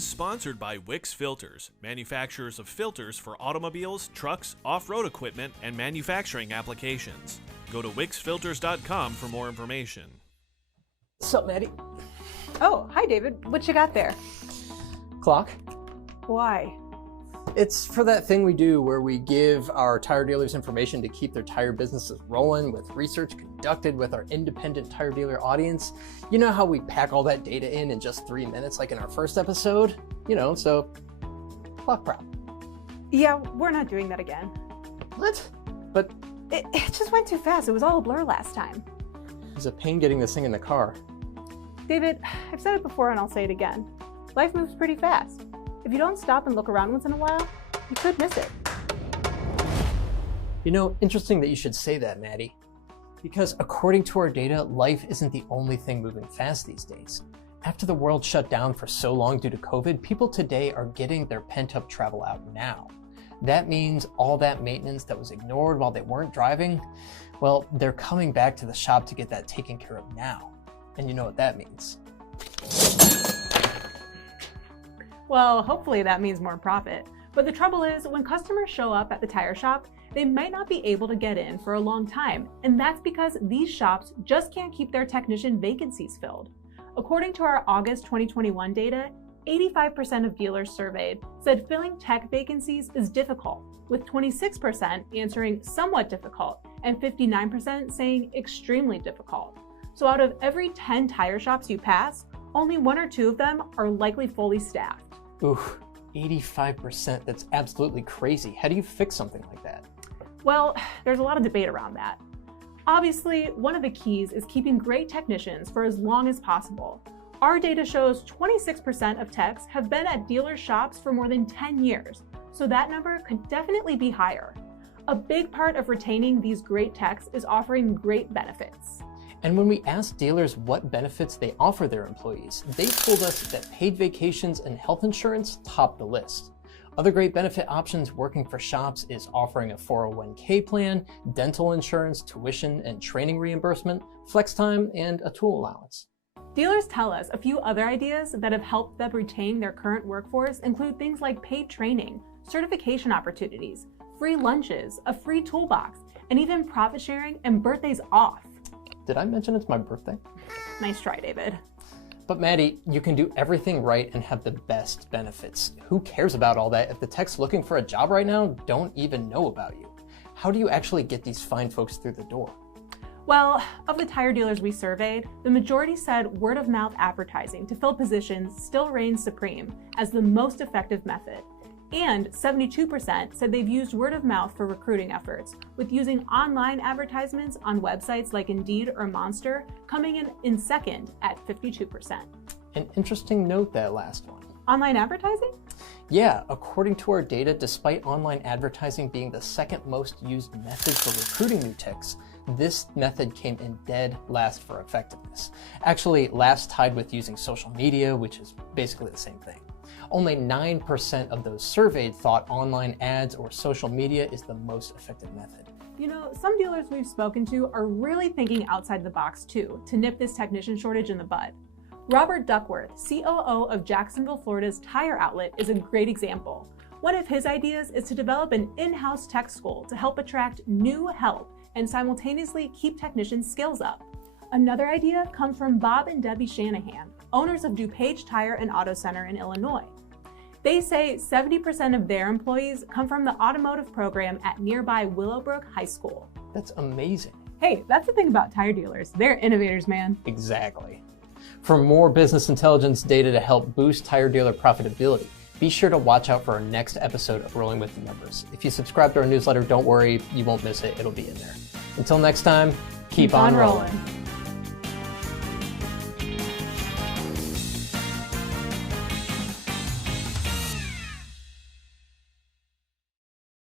is sponsored by Wix Filters, manufacturers of filters for automobiles, trucks, off-road equipment, and manufacturing applications. Go to wixfilters.com for more information. What's up, Maddie? Oh, hi David. What you got there? Clock. Why? It's for that thing we do where we give our tire dealers information to keep their tire businesses rolling with research conducted with our independent tire dealer audience. You know how we pack all that data in just 3 minutes like in our first episode? So clock prop. Yeah, we're not doing that again. What? But It just went too fast. It was all a blur last time. it's a pain getting this thing in the car. David, I've said it before and I'll say it again. Life moves pretty fast. If you don't stop and look around once in a while, you could miss it. Interesting that you should say that, Maddie. Because according to our data, life isn't the only thing moving fast these days. After the world shut down for so long due to COVID, people today are getting their pent-up travel out now. That means all that maintenance that was ignored while they weren't driving, well, they're coming back to the shop to get that taken care of now. And you know what that means. Well, hopefully that means more profit. But the trouble is, when customers show up at the tire shop, they might not be able to get in for a long time. And that's because these shops just can't keep their technician vacancies filled. According to our August 2021 data, 85% of dealers surveyed said filling tech vacancies is difficult, with 26% answering somewhat difficult and 59% saying extremely difficult. So out of every 10 tire shops you pass, only 1 or 2 of them are likely fully staffed. Oof, 85%, that's absolutely crazy. How do you fix something like that? Well, there's a lot of debate around that. Obviously, one of the keys is keeping great technicians for as long as possible. Our data shows 26% of techs have been at dealer shops for more than 10 years, so that number could definitely be higher. A big part of retaining these great techs is offering great benefits. And when we asked dealers what benefits they offer their employees, they told us that paid vacations and health insurance top the list. Other great benefit options working for shops is offering a 401k plan, dental insurance, tuition and training reimbursement, flex time, and a tool allowance. Dealers tell us a few other ideas that have helped them retain their current workforce include things like paid training, certification opportunities, free lunches, a free toolbox, and even profit sharing and birthdays off. Did I mention it's my birthday? Nice try, David. But Maddie, you can do everything right and have the best benefits. Who cares about all that if the techs looking for a job right now don't even know about you? How do you actually get these fine folks through the door? Well, of the tire dealers we surveyed, the majority said word-of-mouth advertising to fill positions still reigns supreme as the most effective method. And 72% said they've used word of mouth for recruiting efforts, with using online advertisements on websites like Indeed or Monster coming in second at 52%. An interesting note, that last one. Online advertising? Yeah, according to our data, despite online advertising being the second most used method for recruiting new techs, this method came in dead last for effectiveness. Actually, last tied with using social media, which is basically the same thing. Only 9% of those surveyed thought online ads or social media is the most effective method. Some dealers we've spoken to are really thinking outside the box too, to nip this technician shortage in the bud. Robert Duckworth, COO of Jacksonville, Florida's Tire Outlet, is a great example. One of his ideas is to develop an in-house tech school to help attract new help and simultaneously keep technicians' skills up. Another idea comes from Bob and Debbie Shanahan, owners of DuPage Tire and Auto Center in Illinois. They say 70% of their employees come from the automotive program at nearby Willowbrook High School. That's amazing. Hey, that's the thing about tire dealers. They're innovators, man. Exactly. For more business intelligence data to help boost tire dealer profitability, be sure to watch out for our next episode of Rolling with the Numbers. If you subscribe to our newsletter, don't worry, you won't miss it. It'll be in there. Until next time, keep on rolling.